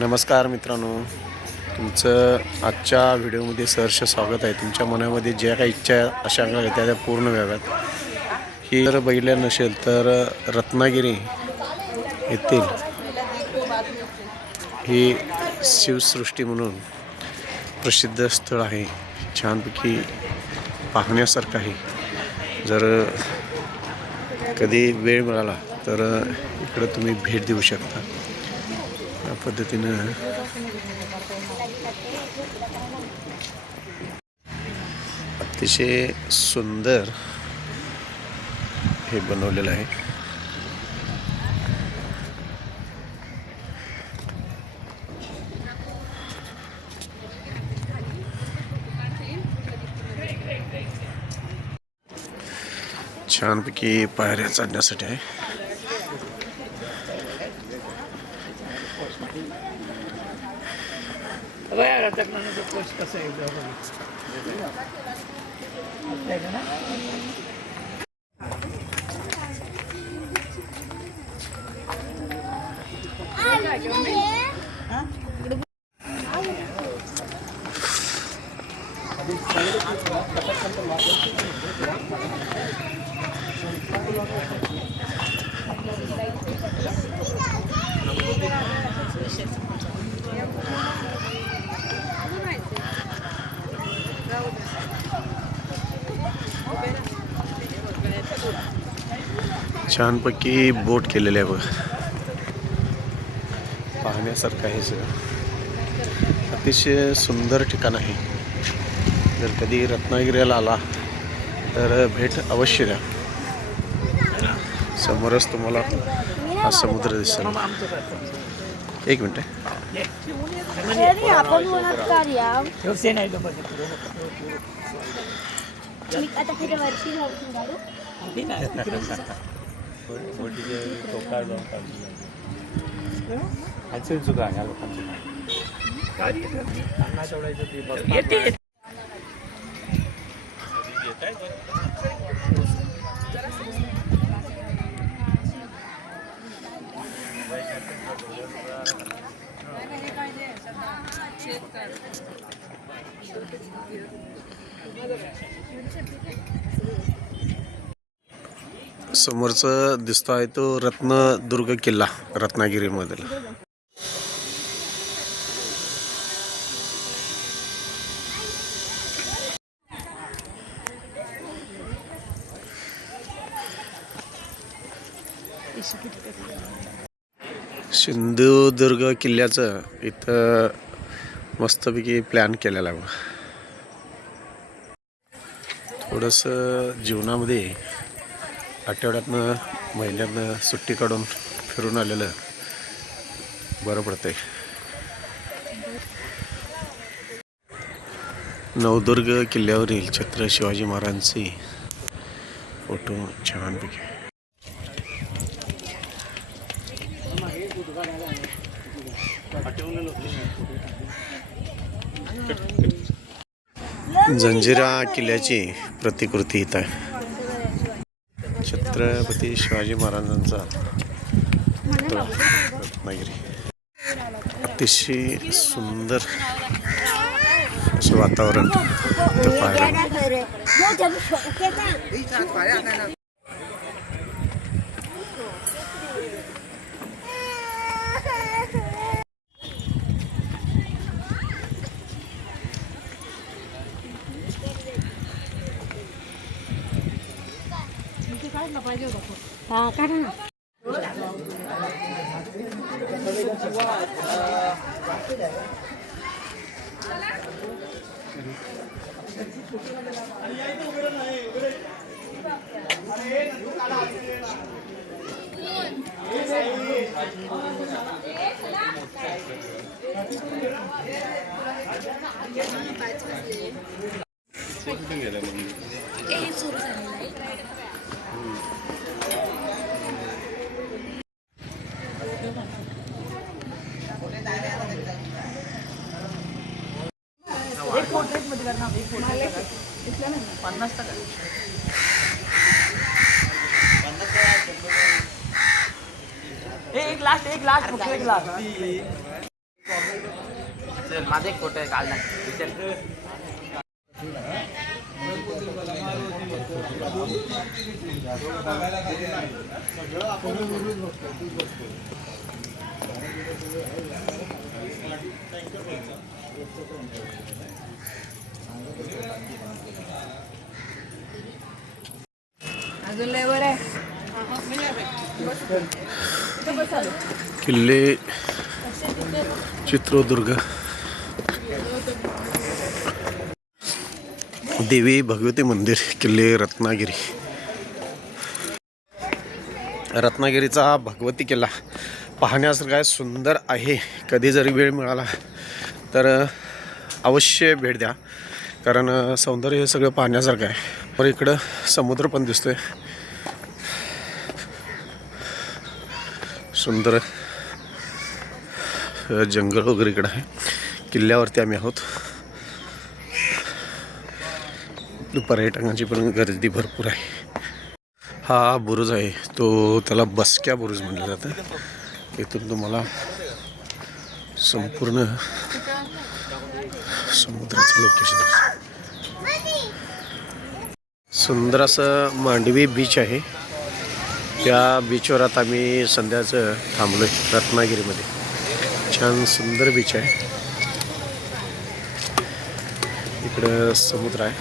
नमस्कार मित्रांनो, तुमचं आजच्या व्हिडिओमध्ये सहर्ष स्वागत आहे. तुमच्या मनामध्ये ज्या काही इच्छा आशांका आहेत त्या पूर्ण व्हाव्यात. ही जर बघितल्या नसेल तर रत्नागिरी येथील ही शिवसृष्टी म्हणून प्रसिद्ध स्थळ आहे. छानपैकी पाहण्यासारखं आहे. जर कधी वेळ मिळाला तर इकडं तुम्ही भेट देऊ शकता. या पद्धतीनं अतिशय सुंदर हे बनवलेलं आहे. छानपैकी पायऱ्या चढण्यासाठी आहे. छानपैकी बोट केलेले आहे बघ. पाहण्यासारखं आहे सगळं. अतिशय सुंदर ठिकाण आहे. जर कधी रत्नागिरीला आला तर भेट अवश्य द्या. समोरच तुम्हाला हा समुद्र दिसेल. एक मिनिट. समोरचं दिसतो आहे तो रत्नदुर्ग किल्ला रत्नागिरीमधील. सिंधुदुर्ग किल्ल्याचं इथं मस्तपैकी प्लॅन केलेला आहे. थोडंसं जीवनामध्ये आठवड्यातनं महिन्यातनं सुट्टी काढून फिरून आलेलं बरं पडतंय. नवदुर्ग किल्ल्यावरील छत्र शिवाजी महाराजांचे फोटो छानपैकी. जंजिरा किल्ल्याची प्रतिकृती इथं आहे. छत्रपती शिवाजी महाराजांचा रत्नागिरी. अतिशय सुंदर असं वातावरण इथं पाहायला. हा काढा ना. एक लास्ट फक्त एक लास्ट माझा एक फोटो आहे काल नाही अजून लेवर आहे किल्ले चित्रदुर्ग, देवी भगवती मंदिर, किल्ले रत्नागिरी. रत्नागिरीचा हा भगवती किल्ला पाहण्यासारखा आहे, सुंदर आहे. कधी जरी वेळ मिळाला तर अवश्य भेट द्या, कारण सौंदर्य हे सगळं पाहण्यासारखं आहे. तर इकडं समुद्र पण दिसतोय, सुंदर जंगल वगैरे इकडं आहे. किल्ल्यावरती आम्ही आहोत. पर्यटकांची पण गर्दी भरपूर आहे. हा बुरुज आहे, तो त्याला बसक्या बुरुज म्हटलं जातं. इथून तुम्हाला संपूर्ण समुद्राचं लोकेशन आहे. सुंदर असं मांडवी बीच आहे. त्या बीचवर आता आम्ही संध्याचं थांबलो आहे रत्नागिरीमध्ये. छान सुंदर बीच आहे. इकडं समुद्र आहे.